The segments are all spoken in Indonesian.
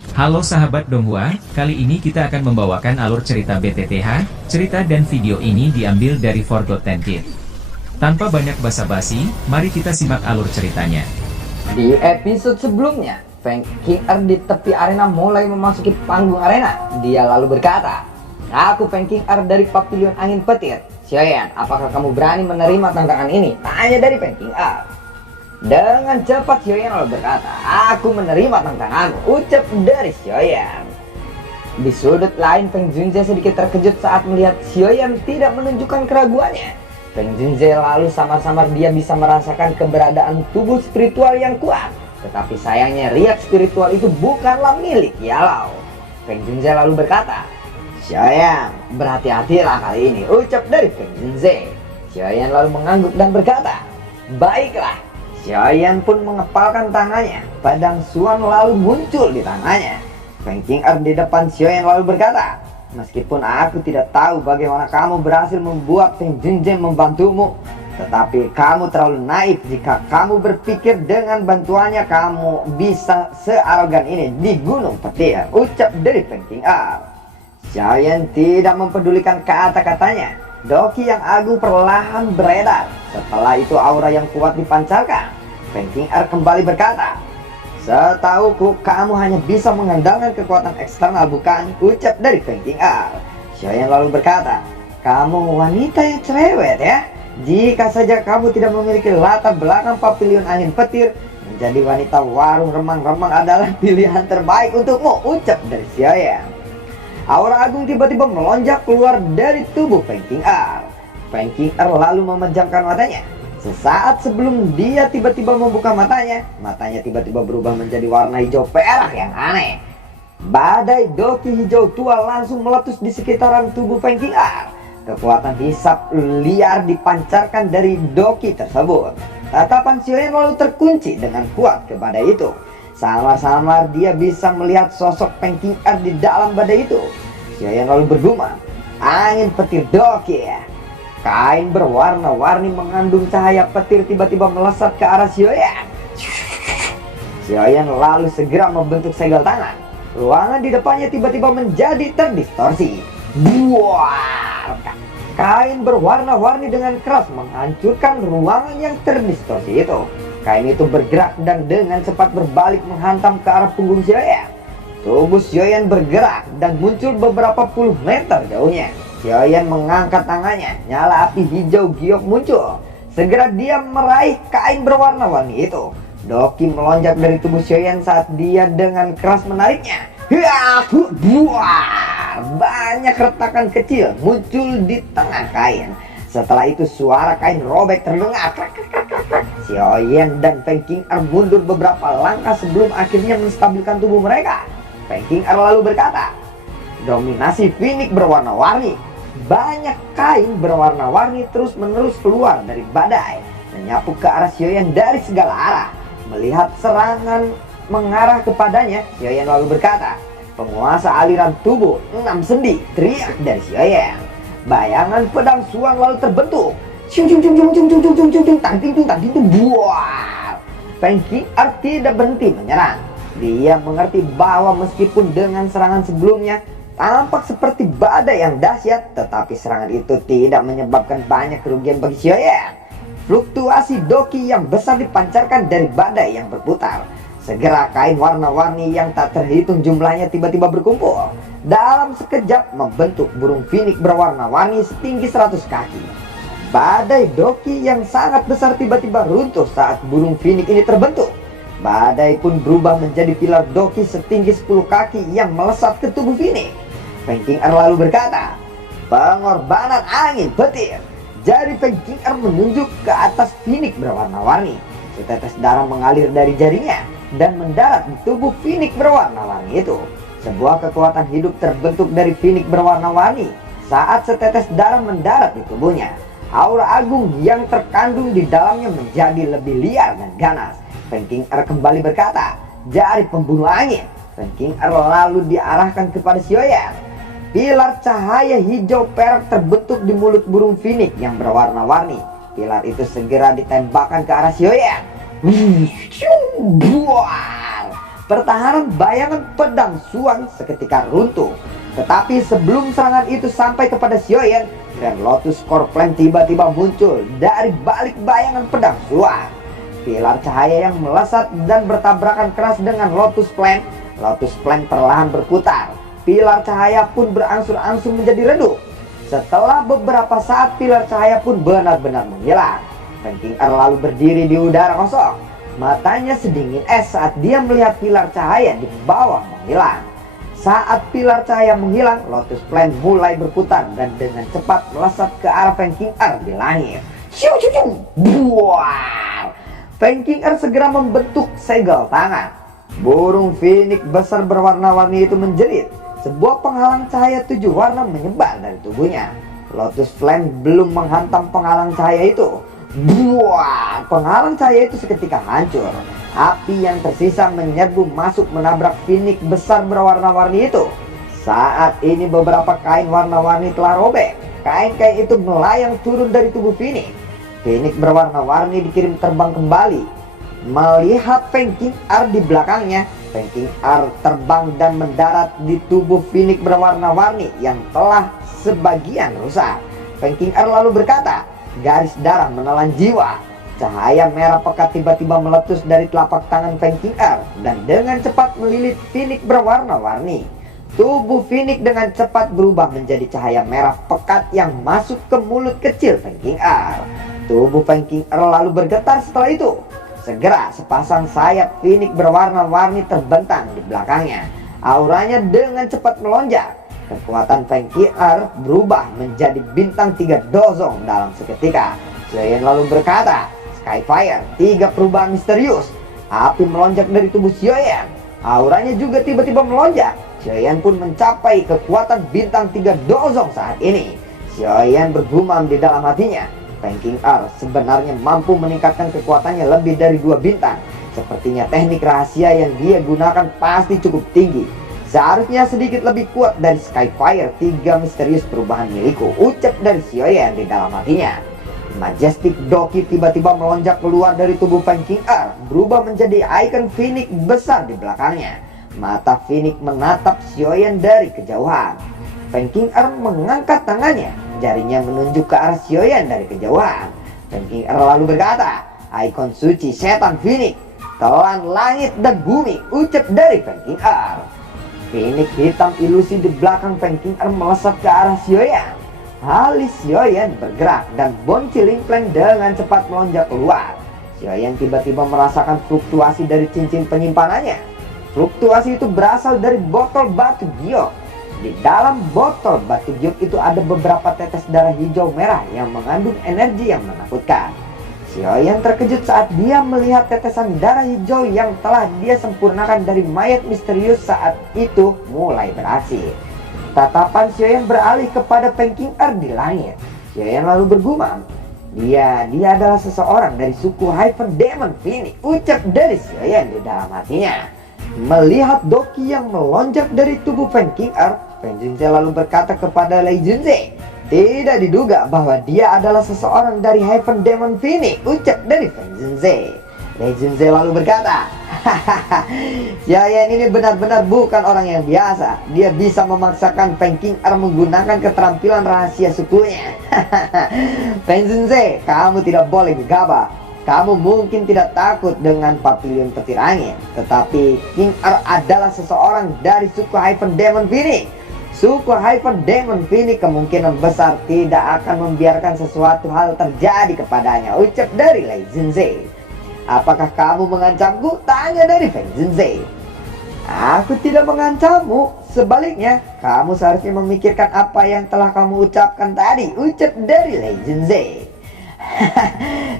Halo sahabat Donghua, kali ini kita akan membawakan alur cerita BTTH. Cerita dan video ini diambil dari Forgotten Kid. Tanpa banyak basa-basi, mari kita simak alur ceritanya. Di episode sebelumnya, Feng Qing'er di tepi arena mulai memasuki panggung arena. Dia lalu berkata, "Aku Feng Qing'er dari Pavilion Angin Petir. Xiaoyan, apakah kamu berani menerima tantangan ini?" Tanya dari Feng Qing'er. Dengan cepat Xiaoyan lalu berkata, "Aku menerima tantanganmu," ucap dari Xiaoyan. Di sudut lain, Feng Junzhe sedikit terkejut saat melihat Xiaoyan tidak menunjukkan keraguannya. Feng Junzhe lalu samar-samar dia bisa merasakan keberadaan tubuh spiritual yang kuat. Tetapi sayangnya riak spiritual itu bukanlah milik Yalau. Feng Junzhe lalu berkata, "Xiaoyan, berhati-hatilah kali ini," ucap dari Feng Junzhe. Xiaoyan lalu mengangguk dan berkata, "Baiklah." Xiaoyan pun mengepalkan tangannya. Pedang Xuan lalu muncul di tangannya. Feng Qing'er di depan Xiaoyan lalu berkata, "Meskipun aku tidak tahu bagaimana kamu berhasil membuat Feng Junzhe membantumu, tetapi kamu terlalu naif jika kamu berpikir dengan bantuannya kamu bisa searogan ini di Gunung Petir," ucap dari Feng Qing'er. Xiaoyan tidak mempedulikan kata-katanya. Doki yang agung perlahan beredar. Setelah itu aura yang kuat dipancarkan. Feng Qing'er kembali berkata, "Setahuku kamu hanya bisa mengandalkan kekuatan eksternal, bukan?" ucap dari Feng Qing'er. Xiaoyan lalu berkata, "Kamu wanita yang cerewet ya. Jika saja kamu tidak memiliki latar belakang Pavilion Angin Petir, menjadi wanita warung remang-remang adalah pilihan terbaik untukmu," ucap dari Xiaoyan. Aura agung tiba-tiba melonjak keluar dari tubuh Feng Qing'er. Feng Qing'er lalu memejamkan matanya. Sesaat sebelum dia tiba-tiba membuka matanya, tiba-tiba berubah menjadi warna hijau perak yang aneh. Badai doki hijau tua langsung meletus di sekitaran tubuh Feng Qing'er. Kekuatan hisap liar dipancarkan dari doki tersebut. Tatapan Xiaoyan lalu terkunci dengan kuat ke badai itu. Samar-samar dia bisa melihat sosok Feng Qing'er di dalam badai itu. Xiaoyan lalu bergumam, "Angin petir doki." Kain berwarna-warni mengandung cahaya petir tiba-tiba melesat ke arah Xiaoyan. Xiaoyan lalu segera membentuk segel tangan. Ruangan di depannya tiba-tiba menjadi terdistorsi. Buar! Kain berwarna-warni dengan keras menghancurkan ruangan yang terdistorsi itu. Kain itu bergerak dan dengan cepat berbalik menghantam ke arah punggung Xiaoyan. Tubuh Xiaoyan bergerak dan muncul beberapa puluh meter jauhnya. Xiaoyan mengangkat tangannya, nyala api hijau giok muncul. Segera dia meraih kain berwarna-warni itu. Doki melonjak dari tubuh Xiaoyan saat dia dengan keras menariknya. Buar! Banyak retakan kecil muncul di tengah kain. Setelah itu suara kain robek terdengar. Xiaoyan dan Feng Qing'er mundur beberapa langkah sebelum akhirnya menstabilkan tubuh mereka. Feng Qing'er lalu berkata, "Dominasi Phoenix berwarna-warni." Banyak kain berwarna-warni terus-menerus keluar dari badai, menyapu ke arah Xiaoyan dari segala arah. Melihat serangan mengarah kepadanya, Xiaoyan lalu berkata, "Penguasa aliran tubuh 6 sendi," teriak dari Xiaoyan. Bayangan pedang Xuan lalu terbentuk. Buar! Feng Qing'er tidak berhenti menyerang. Dia mengerti bahwa meskipun dengan serangan sebelumnya tampak seperti badai yang dahsyat, tetapi serangan itu tidak menyebabkan banyak kerugian bagi Xiaoyan. Fluktuasi doki yang besar dipancarkan dari badai yang berputar. Segera kain warna-warni yang tak terhitung jumlahnya tiba-tiba berkumpul. Dalam sekejap membentuk burung Phoenix berwarna-warni setinggi 100 kaki. Badai doki yang sangat besar tiba-tiba runtuh saat burung Phoenix ini terbentuk. Badai pun berubah menjadi pilar doki setinggi 10 kaki yang melesat ke tubuh Phoenix. Feng Qing'er lalu berkata, "Pengorbanan angin petir." Jari Feng Qing'er menunjuk ke atas Phoenix berwarna-warni. Setetes darah mengalir dari jarinya dan mendarat di tubuh Phoenix berwarna-warni itu. Sebuah kekuatan hidup terbentuk dari Phoenix berwarna-warni saat setetes darah mendarat di tubuhnya. Aura agung yang terkandung di dalamnya menjadi lebih liar dan ganas. Feng Qing'er kembali berkata, "Jari pembunuh angin." Feng Qing'er lalu diarahkan kepada Xiaoyan. Pilar cahaya hijau perak terbentuk di mulut burung Phoenix yang berwarna-warni. Pilar itu segera ditembakkan ke arah Xiaoyan. Buar! Pertahanan bayangan pedang Xuan seketika runtuh. Tetapi sebelum serangan itu sampai kepada Xiaoyan, Grand Lotus Core Flame tiba-tiba muncul dari balik bayangan pedang Xuan. Pilar cahaya yang melesat dan bertabrakan keras dengan Lotus Flame. Lotus Flame perlahan berputar. Pilar cahaya pun berangsur-angsur menjadi redup. Setelah beberapa saat pilar cahaya pun benar-benar menghilang. Feng Qing'er lalu berdiri di udara kosong. Matanya sedingin es saat dia melihat pilar cahaya di bawah menghilang. Saat pilar cahaya menghilang, Lotus Flame mulai berputar dan dengan cepat melesat ke arah Feng Qing'er di langit. Siu siu siu. Buar. Feng Qing'er segera membentuk segel tangan. Burung Phoenix besar berwarna-warni itu menjerit. Sebuah penghalang cahaya 7 warna menyebar dari tubuhnya. Lotus Flame belum menghantam penghalang cahaya itu. Buah, penghalang cahaya itu seketika hancur. Api yang tersisa menyerbu masuk menabrak Phoenix besar berwarna-warni itu. Saat ini beberapa kain warna-warni telah robek. Kain-kain itu melayang turun dari tubuh Phoenix. Phoenix berwarna-warni dikirim terbang kembali. Melihat Feng Qing'er di belakangnya, Feng Qing'er terbang dan mendarat di tubuh Phoenix berwarna-warni yang telah sebagian rusak. Feng Qing'er lalu berkata, "Garis darah menelan jiwa." Cahaya merah pekat tiba-tiba meletus dari telapak tangan Feng Qing'er dan dengan cepat melilit Phoenix berwarna-warni. Tubuh Phoenix dengan cepat berubah menjadi cahaya merah pekat yang masuk ke mulut kecil Feng Qing'er. Tubuh Feng Qing'er lalu bergetar setelah itu. Segera sepasang sayap Phoenix berwarna-warni terbentang di belakangnya. Auranya dengan cepat melonjak. Kekuatan Feng Qing'er berubah menjadi bintang 3 dozong dalam seketika. Xiaoyan lalu berkata, "Skyfire, 3 perubahan misterius." Api melonjak dari tubuh Xiaoyan. Auranya juga tiba-tiba melonjak. Xiaoyan pun mencapai kekuatan bintang 3 dozong saat ini. Xiaoyan bergumam di dalam hatinya, Feng Qing'er sebenarnya mampu meningkatkan kekuatannya lebih dari 2 bintang. Sepertinya teknik rahasia yang dia gunakan pasti cukup tinggi. Seharusnya sedikit lebih kuat dari Skyfire, 3 misterius perubahan milikku, ucap dari Xiaoyan di dalam hatinya. Majestic Doki tiba-tiba melonjak keluar dari tubuh Feng Qing'er, berubah menjadi ikon Phoenix besar di belakangnya. Mata Phoenix menatap Xiaoyan dari kejauhan. Feng Qing'er mengangkat tangannya, jarinya menunjuk ke arah Xiaoyan dari kejauhan. Feng Qing'er lalu berkata, "Ikon suci setan Phoenix, telan langit dan bumi," ucap dari Feng Qing'er. Phoenix hitam ilusi di belakang Feng Qing'er melesat ke arah Xiaoyan. Alis Xiaoyan bergerak dan Bonciling Flame dengan cepat melonjak keluar. Xiaoyan tiba-tiba merasakan fluktuasi dari cincin penyimpanannya. Fluktuasi itu berasal dari botol batu giok. Di dalam botol batu giok itu ada beberapa tetes darah hijau merah yang mengandung energi yang menakutkan. Xiaoyan terkejut saat dia melihat tetesan darah hijau yang telah dia sempurnakan dari mayat misterius saat itu mulai beraksi. Tatapan Xiaoyan beralih kepada Feng Qing'er di langit. Xiaoyan lalu bergumam, Dia adalah seseorang dari suku Hyper Demon Phoenix, ucap dari Xiaoyan di dalam hatinya. Melihat Doki yang melonjak dari tubuh Feng Qing'er, Feng Junze lalu berkata kepada Lei Junze, "Tidak diduga bahwa dia adalah seseorang dari Hyper Demon Phoenix," ucap dari Feng Junze. Lei Junze lalu berkata, "Hahaha, Xiaoyan ini benar-benar bukan orang yang biasa. Dia bisa memaksakan Feng Qing'er menggunakan keterampilan rahasia sukunya." "Feng Junze, kamu tidak boleh gegabah. Kamu mungkin tidak takut dengan Pavilion Petir Angin, tetapi Qing'er adalah seseorang dari suku Hyper Demon Phoenix. Suku Hyper Demon Phoenix kemungkinan besar tidak akan membiarkan sesuatu hal terjadi kepadanya," ucap dari Lei Junze. "Apakah kamu mengancamku?" tanya dari Feng Junze. "Aku tidak mengancammu. Sebaliknya, kamu seharusnya memikirkan apa yang telah kamu ucapkan tadi," ucap dari Lei Junze.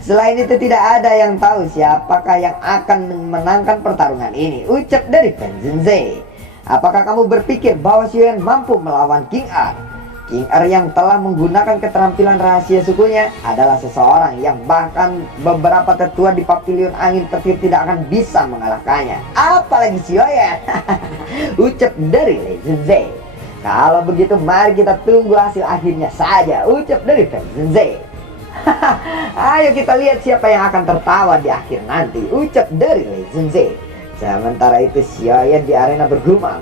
"Selain itu tidak ada yang tahu siapakah yang akan memenangkan pertarungan ini," ucap dari Feng Junze. "Apakah kamu berpikir bahwa Xiaoyan mampu melawan Qing'er? Qing'er yang telah menggunakan keterampilan rahasia sukunya adalah seseorang yang bahkan beberapa tetua di Pavilion Angin Petir tidak akan bisa mengalahkannya. Apalagi Xiaoyan," ucap dari Lei Junze. "Kalau begitu mari kita tunggu hasil akhirnya saja," ucap dari Feng Junze. "Ayo kita lihat siapa yang akan tertawa di akhir nanti," ucap dari Lei Junze. Sementara itu Xiaoyan di arena bergumam,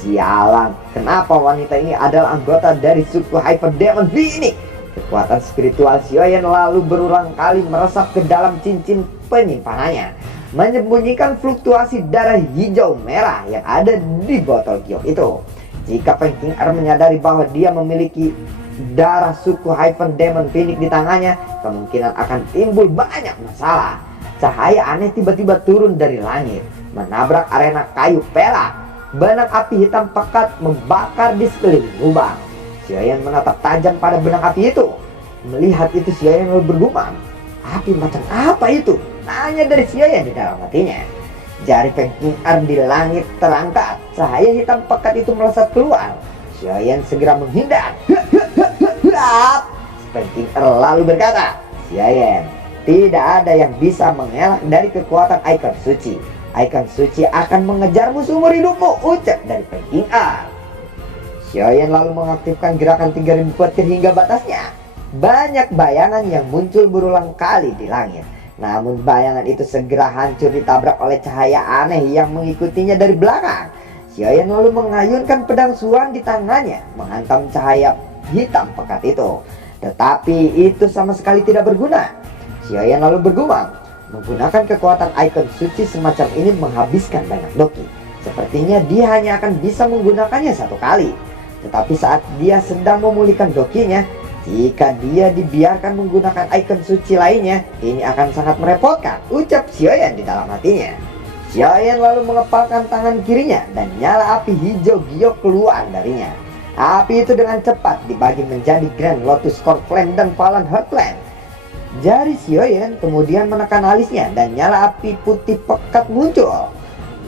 "Sialan, kenapa wanita ini adalah anggota dari suku Hyperdemon Phoenix?" Kekuatan spiritual Xiaoyan lalu berulang kali meresap ke dalam cincin penyimpanannya, menyembunyikan fluktuasi darah hijau merah yang ada di botol giok itu. Jika Feng Qing'er menyadari bahwa dia memiliki darah suku Hyperdemon Phoenix di tangannya, kemungkinan akan timbul banyak masalah. Cahaya aneh tiba-tiba turun dari langit, menabrak arena kayu perak. Benang api hitam pekat membakar di sekeliling lubang. Xiaoyan menatap tajam pada benang api itu. Melihat itu Xiaoyan lalu bergumam, "Api macam apa itu?" tanya dari Xiaoyan di dalam hatinya. Jari Feng Qing'er di langit terangkat. Cahaya hitam pekat itu melesat keluar. Xiaoyan segera menghindar. Feng Qing'er lalu berkata, "Xiaoyan, tidak ada yang bisa mengelak dari kekuatan ikon suci. Ikon suci akan mengejarmu seumur hidupmu," ucap dari Feng Qing'er. Xiaoyan lalu mengaktifkan gerakan 3000 petir hingga batasnya. Banyak bayangan yang muncul berulang kali di langit. Namun bayangan itu segera hancur ditabrak oleh cahaya aneh yang mengikutinya dari belakang. Xiaoyan lalu mengayunkan pedang Xuan di tangannya, menghantam cahaya hitam pekat itu. Tetapi itu sama sekali tidak berguna. Xiaoyan lalu bergumam, "Menggunakan kekuatan ikon suci semacam ini menghabiskan banyak doki. Sepertinya dia hanya akan bisa menggunakannya satu kali. Tetapi saat dia sedang memulihkan dokinya, jika dia dibiarkan menggunakan ikon suci lainnya, ini akan sangat merepotkan," ucap Xiaoyan di dalam hatinya. Xiaoyan lalu mengepalkan tangan kirinya dan nyala api hijau giok keluar darinya. Api itu dengan cepat dibagi menjadi Grand Lotus Core Flame dan Fallen Heart Flame. Jari Xiaoyan kemudian menekan alisnya dan nyala api putih pekat muncul.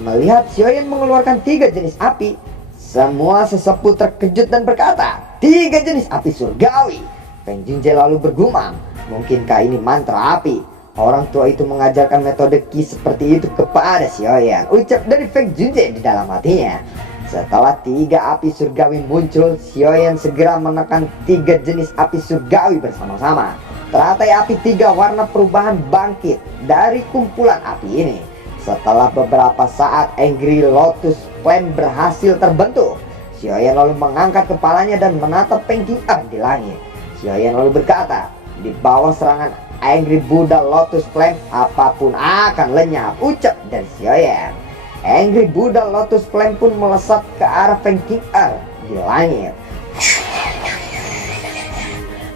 Melihat Xiaoyan mengeluarkan 3 jenis api, semua sesepuh terkejut dan berkata, "3 jenis api surgawi." Feng Junzhe lalu bergumam, "Mungkinkah ini mantra api? Orang tua itu mengajarkan metode Qi seperti itu kepada Xiaoyan," ucap dari Feng Junzhe di dalam hatinya. Setelah 3 api surgawi muncul, Xiaoyan segera menekan 3 jenis api surgawi bersama-sama. Teratai api 3 warna perubahan bangkit dari kumpulan api ini. Setelah beberapa saat, Angry Lotus Flame berhasil terbentuk. Xiaoyan lalu mengangkat kepalanya dan menatap Feng Qing'er di langit. Xiaoyan lalu berkata, "Di bawah serangan Angry Buddha Lotus Flame, apapun akan lenyap," ucap dari Xiaoyan. Angry Buddha Lotus Flame pun melesat ke arah Feng Qing'er di langit.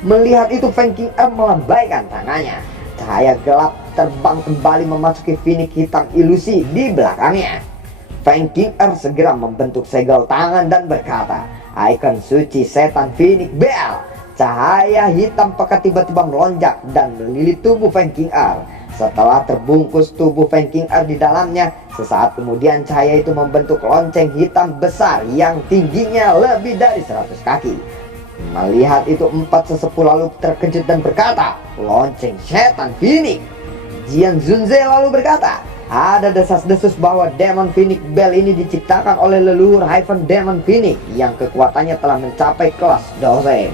Melihat itu Feng Qing'er melambaikan tangannya. Cahaya gelap terbang kembali memasuki Phoenix hitam ilusi di belakangnya. Feng Qing'er segera membentuk segel tangan dan berkata, "Ikon suci setan Phoenix Bell." Cahaya hitam pekat tiba-tiba melonjak dan melilit tubuh Feng Qing'er. Setelah terbungkus tubuh Feng Qing'er di dalamnya, sesaat kemudian cahaya itu membentuk lonceng hitam besar yang tingginya lebih dari 100 kaki. Melihat itu 4 sesepuh lalu terkejut dan berkata, "Lonceng setan Phoenix." Jian Zunze lalu berkata, "Ada desas-desus bahwa Demon Phoenix Bell ini diciptakan oleh leluhur Hyperdemon Phoenix yang kekuatannya telah mencapai kelas dosen.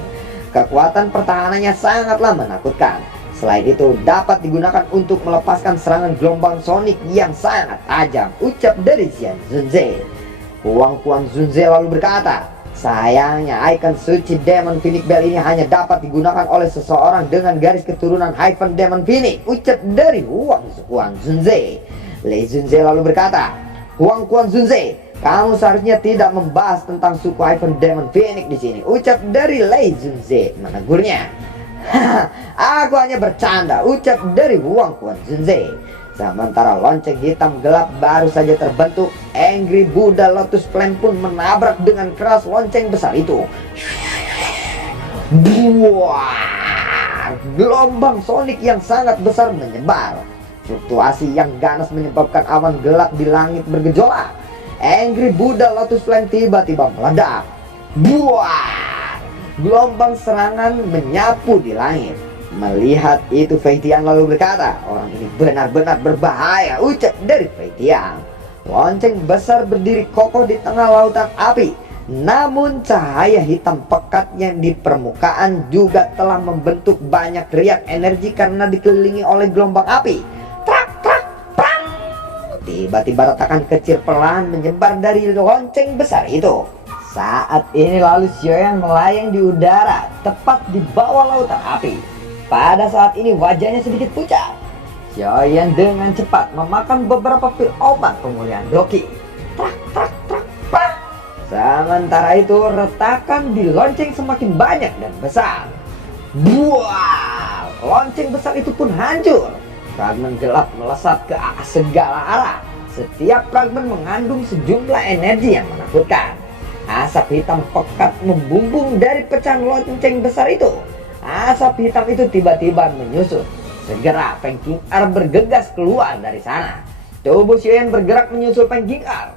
Kekuatan pertahanannya sangatlah menakutkan. Selain itu dapat digunakan untuk melepaskan serangan gelombang sonik yang sangat tajam," ucap dari Jian Zunze. Huang Zunze lalu berkata, "Sayangnya ikon suci Demon Phoenix Bell ini hanya dapat digunakan oleh seseorang dengan garis keturunan Hyperdemon Phoenix," ucap dari Huang Zunze. Lei Zunze lalu berkata, "Huang Zunze, kamu seharusnya tidak membahas tentang suku Hyperdemon Phoenix di sini," ucap dari Lei Zunze menegurnya. "Aku hanya bercanda," ucap dari Huang Zunze. Sementara lonceng hitam gelap baru saja terbentuk, Angry Buddha Lotus Flame pun menabrak dengan keras lonceng besar itu. Buah! Gelombang sonik yang sangat besar menyebar. Fluktuasi yang ganas menyebabkan awan gelap di langit bergejolak. Angry Buddha Lotus Flame tiba-tiba meledak. Buah! Gelombang serangan menyapu di langit. Melihat itu Fei Tian lalu berkata, "Orang ini benar-benar berbahaya," ucap dari Fei Tian. Lonceng besar berdiri kokoh di tengah lautan api. Namun cahaya hitam pekat yang di permukaan juga telah membentuk banyak riak energi karena dikelilingi oleh gelombang api. Trak, trak, prang. Tiba-tiba retakan kecil perlahan menyebar dari lonceng besar itu. Saat ini lalu Xiaoyan melayang di udara, tepat di bawah lautan api. Pada saat ini wajahnya sedikit pucat. Xiaoyan dengan cepat memakan beberapa pil obat pemulihan Doki. Trak, trak, trak, trak. Sementara itu retakan di lonceng semakin banyak dan besar. Buah, lonceng besar itu pun hancur. Fragmen gelap melesat ke segala arah. Setiap fragmen mengandung sejumlah energi yang menakutkan. Asap hitam pekat membumbung dari pecahan lonceng besar itu. Asap hitam itu tiba-tiba menyusut. Segera Feng Qing'er bergegas keluar dari sana. Tubuh Xiaoyan bergerak menyusul Feng Qing'er.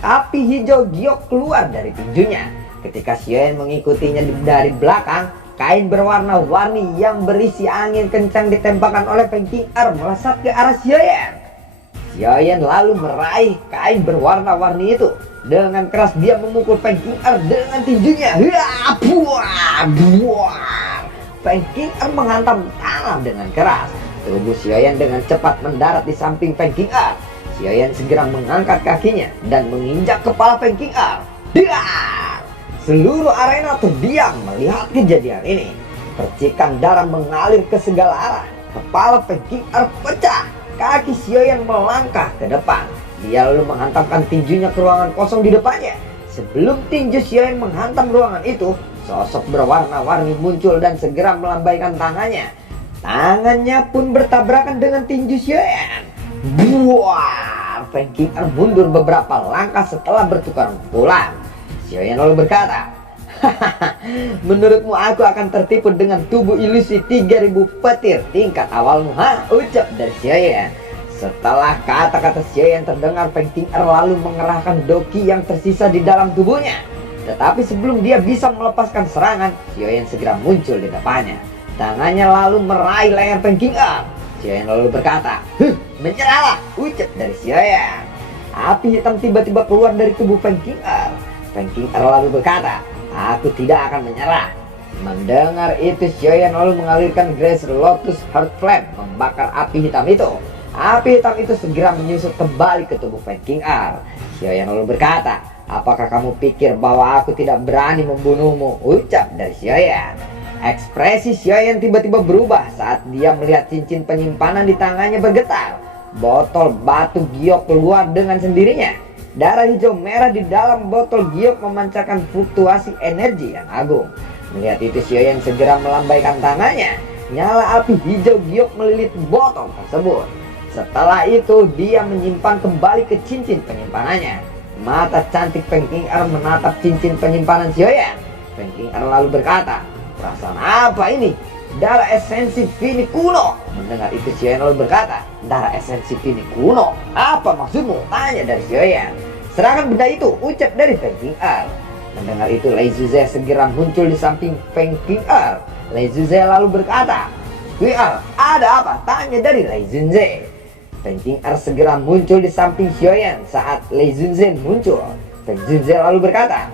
Api hijau giok keluar dari tinjunya. Ketika Xiaoyan mengikutinya dari belakang, kain berwarna-warni yang berisi angin kencang ditembakkan oleh Feng Qing'er melesat ke arah Xiaoyan. Xiaoyan lalu meraih kain berwarna-warni itu. Dengan keras dia memukul Feng Qing'er dengan tinjunya. Buah, buah. Feng Qing'er menghantam tanah dengan keras. Tubuh Xiaoyan dengan cepat mendarat di samping Feng Qing'er. Xiaoyan segera mengangkat kakinya dan menginjak kepala Feng Qing'er. Dar! Seluruh arena terdiam melihat kejadian ini. Percikan darah mengalir ke segala arah. Kepala Feng Qing'er pecah. Kaki Xiaoyan melangkah ke depan. Dia lalu menghantamkan tinjunya ke ruangan kosong di depannya. Sebelum tinju Xiaoyan menghantam ruangan itu, sosok berwarna-warni muncul dan segera melambaikan tangannya. Tangannya pun bertabrakan dengan tinju Xiaoyan. Buah! Feng Qing'er mundur beberapa langkah setelah bertukar pukulan. Xiaoyan lalu berkata, menurutmu aku akan tertipu dengan tubuh ilusi 3000 petir tingkat awalmu, ha? Ucap dari Xiaoyan. Setelah kata-kata Xiaoyan terdengar, Feng Qing'er lalu mengerahkan Doki yang tersisa di dalam tubuhnya. Tetapi sebelum dia bisa melepaskan serangan, Xiaoyan segera muncul di depannya. Tangannya lalu meraih leher Feng Qing'er. Xiaoyan lalu berkata, menyerahlah, ucap dari Xiaoyan. Api hitam tiba-tiba keluar dari tubuh Feng Qing'er. Feng Qing'er lalu berkata, aku tidak akan menyerah. Mendengar itu, Xiaoyan lalu mengalirkan Grace Lotus Heart Flame membakar api hitam itu. Api hitam itu segera menyusut kembali ke tubuh Feng Qing'er. Xiaoyan lalu berkata, apakah kamu pikir bahwa aku tidak berani membunuhmu? Ucap dari Xiaoyan. Ekspresi Xiaoyan tiba-tiba berubah saat dia melihat cincin penyimpanan di tangannya bergetar. Botol batu giok keluar dengan sendirinya. Darah hijau merah di dalam botol giok memancarkan fluktuasi energi yang agung. Melihat itu, Xiaoyan segera melambaikan tangannya. Nyala api hijau giok melilit botol tersebut. Setelah itu dia menyimpan kembali ke cincin penyimpanannya. Mata cantik Feng Qing'er menatap cincin penyimpanan Xiaoyan. Feng Qing'er lalu berkata, perasaan apa ini? Darah esensi Fini kuno. Mendengar itu Xiaoyan lalu berkata, darah esensi Fini kuno? Apa maksudmu? Tanya dari Xiaoyan. Serahkan benda itu, ucap dari Feng Qing'er. Mendengar itu Lei Zuzhe segera muncul di samping Feng Qing'er. Lei Zuzhe lalu berkata, Qing'er, ada apa? Tanya dari Lei Zuzhe. Feng Qing'er segera muncul di samping Xiaoyan saat Lei Zuzhe muncul. Feng Zuzhe lalu berkata,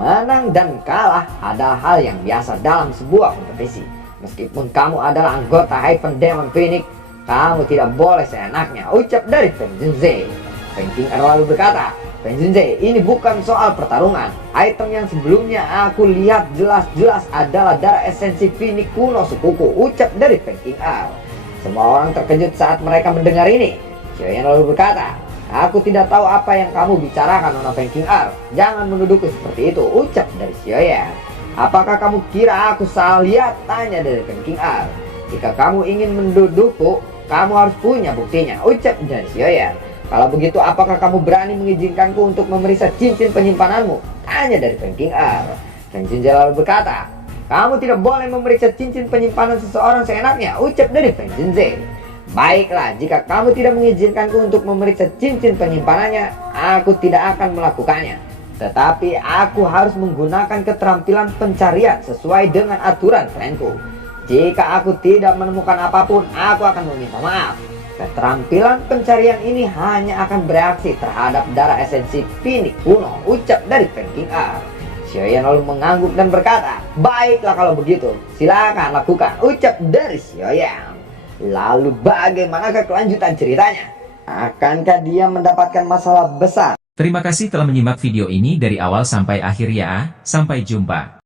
menang dan kalah adalah hal yang biasa dalam sebuah kompetisi. Meskipun kamu adalah anggota Heaven Demon Phoenix, kamu tidak boleh seenaknya, ucap dari Feng Zuzhe. Feng Qing'er lalu berkata, Feng Zuzhe, ini bukan soal pertarungan. Item yang sebelumnya aku lihat jelas-jelas adalah darah esensi Phoenix kuno sukuku, ucap dari Feng Qing'er. Semua orang terkejut saat mereka mendengar ini. Xiaoyan lalu berkata, aku tidak tahu apa yang kamu bicarakan, Nona Feng Qing'er. Jangan menuduhku seperti itu, ucap dari Xiaoyan. Apakah kamu kira aku salah lihat? Tanya dari Feng Qing'er. Jika kamu ingin menduduhku, kamu harus punya buktinya, ucap dari Xiaoyan. Kalau begitu, apakah kamu berani mengizinkanku untuk memeriksa cincin penyimpananmu? Tanya dari Feng Qing'er. Feng Zuzhe lalu berkata, kamu tidak boleh memeriksa cincin penyimpanan seseorang seenaknya, ucap dari Feng Zuzhe. Baiklah, jika kamu tidak mengizinkanku untuk memeriksa cincin penyimpanannya, aku tidak akan melakukannya. Tetapi aku harus menggunakan keterampilan pencarian sesuai dengan aturan klanku. Jika aku tidak menemukan apapun, aku akan meminta maaf. Keterampilan pencarian ini hanya akan bereaksi terhadap darah esensi Phoenix kuno, ucap dari Feng Qing'er. Xiaoyan lalu mengangguk dan berkata, baiklah kalau begitu, silakan lakukan, ucap dari Xiaoyan. Lalu bagaimanakah kelanjutan ceritanya? Akankah dia mendapatkan masalah besar? Terima kasih telah menyimak video ini dari awal sampai akhir ya. Sampai jumpa.